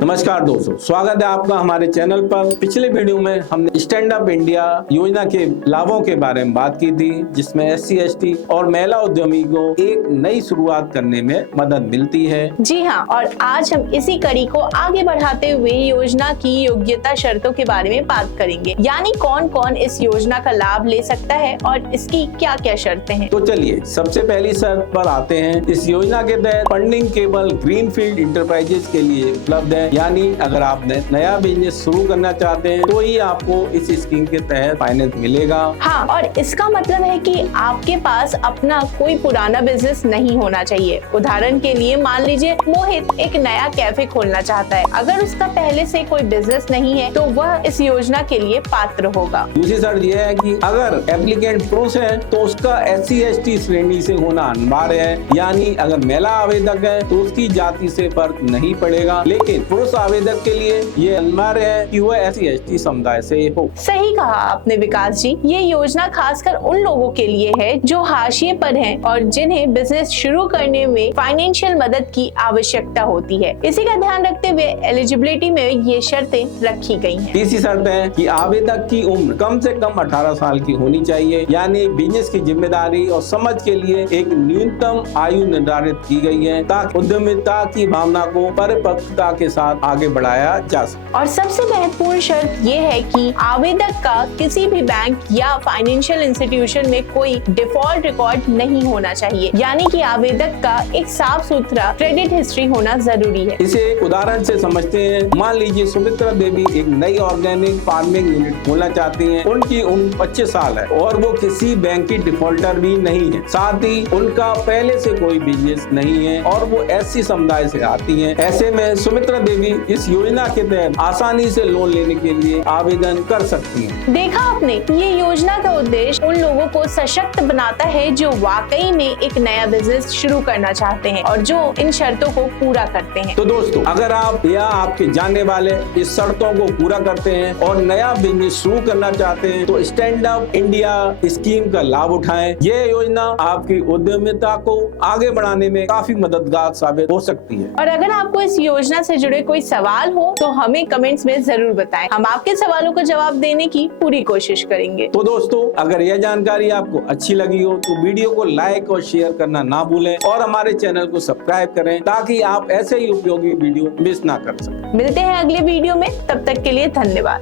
नमस्कार दोस्तों, स्वागत है आपका हमारे चैनल पर। पिछले वीडियो में हमने स्टैंड अप इंडिया योजना के लाभों के बारे में बात की थी, जिसमें SC, ST और महिला उद्यमी को एक नई शुरुआत करने में मदद मिलती है। जी हाँ, और आज हम इसी कड़ी को आगे बढ़ाते हुए योजना की योग्यता शर्तों के बारे में बात करेंगे, यानी कौन कौन इस योजना का लाभ ले सकता है और इसकी क्या क्या शर्तें हैं। तो चलिए सबसे पहली शर्त पर आते हैं। इस योजना के तहत फंडिंग केवल ग्रीनफील्ड इंटरप्राइजेज के लिए उपलब्ध है, यानी अगर आप नया बिजनेस शुरू करना चाहते हैं तो ही आपको इस स्कीम के तहत फाइनेंस मिलेगा। हाँ, और इसका मतलब है कि आपके पास अपना कोई पुराना बिजनेस नहीं होना चाहिए। उदाहरण के लिए मान लीजिए मोहित एक नया कैफे खोलना चाहता है। अगर उसका पहले से कोई बिजनेस नहीं है तो वह इस योजना के लिए पात्र होगा। दूसरी शर्त यह है कि अगर एप्लीकेंट पुरुष है तो उसका SC, ST श्रेणी से होना अनिवार्य है, यानी अगर महिला आवेदक है तो उसकी जाति से फर्क नहीं पड़ेगा, लेकिन पुरुष आवेदक के लिए ये अनिवार्य है कि वह SC, ST समुदाय से हो। सही कहा आपने विकास जी। ये योजना खासकर उन लोगों के लिए है जो हाशिए पर हैं और जिन्हें बिजनेस शुरू करने में फाइनेंशियल मदद की आवश्यकता होती है। इसी का ध्यान रखते हुए एलिजिबिलिटी में ये शर्तें रखी गई हैं। तीसरी शर्त है कि आवेदक की उम्र कम से कम 18 साल की होनी चाहिए, यानी बिजनेस की जिम्मेदारी और समझ के लिए एक न्यूनतम आयु निर्धारित की गई है ताकि उद्यमिता की भावना को परिपक्वता के साथ आगे बढ़ाया जा सके। और सबसे महत्वपूर्ण शर्त ये है कि आवेदक का किसी भी बैंक या फाइनेंशियल इंस्टीट्यूशन में कोई डिफॉल्ट रिकॉर्ड नहीं होना चाहिए, यानी कि आवेदक का एक साफ सुथरा क्रेडिट हिस्ट्री होना जरूरी है। इसे एक उदाहरण से समझते हैं। मान लीजिए सुमित्रा देवी एक नई ऑर्गेनिक फार्मिंग यूनिट खोलना चाहती हैं। उनकी उम्र 25 साल है और वो किसी बैंक की डिफॉल्टर भी नहीं है, साथ ही उनका पहले से कोई बिजनेस नहीं है और वो SC समुदाय से आती हैं। ऐसे में सुमित्रा देवी इस योजना के तहत आसानी से लोन लेने के लिए आवेदन कर सकती हैं। देखा आपने, ये योजना का उद्देश्य उन लोगों को सशक्त बनाता है जो वाकई में एक नया बिजनेस शुरू करना चाहते हैं और जो इन शर्तों को पूरा करते हैं। तो दोस्तों, अगर आप या आपके जानने वाले इस शर्तों को पूरा करते हैं और नया बिजनेस शुरू करना चाहते हैं तो स्टैंड अप इंडिया स्कीम का लाभ उठाएं। ये योजना आपकी उद्यमिता को आगे बढ़ाने में काफी मददगार साबित हो सकती है। और अगर आपको इस योजना से जुड़े कोई सवाल हो तो हमें कमेंट्स में जरूर बताएं। हम आपके सवालों का जवाब देने की पूरी कोशिश करेंगे। तो दोस्तों, अगर यह जानकारी आपको अच्छी लगी हो तो वीडियो को लाइक और शेयर करना ना भूलें और हमारे चैनल को सब्सक्राइब करें ताकि आप ऐसे ही उपयोगी वीडियो मिस ना कर सकें। मिलते हैं अगले वीडियो में, तब तक के लिए धन्यवाद।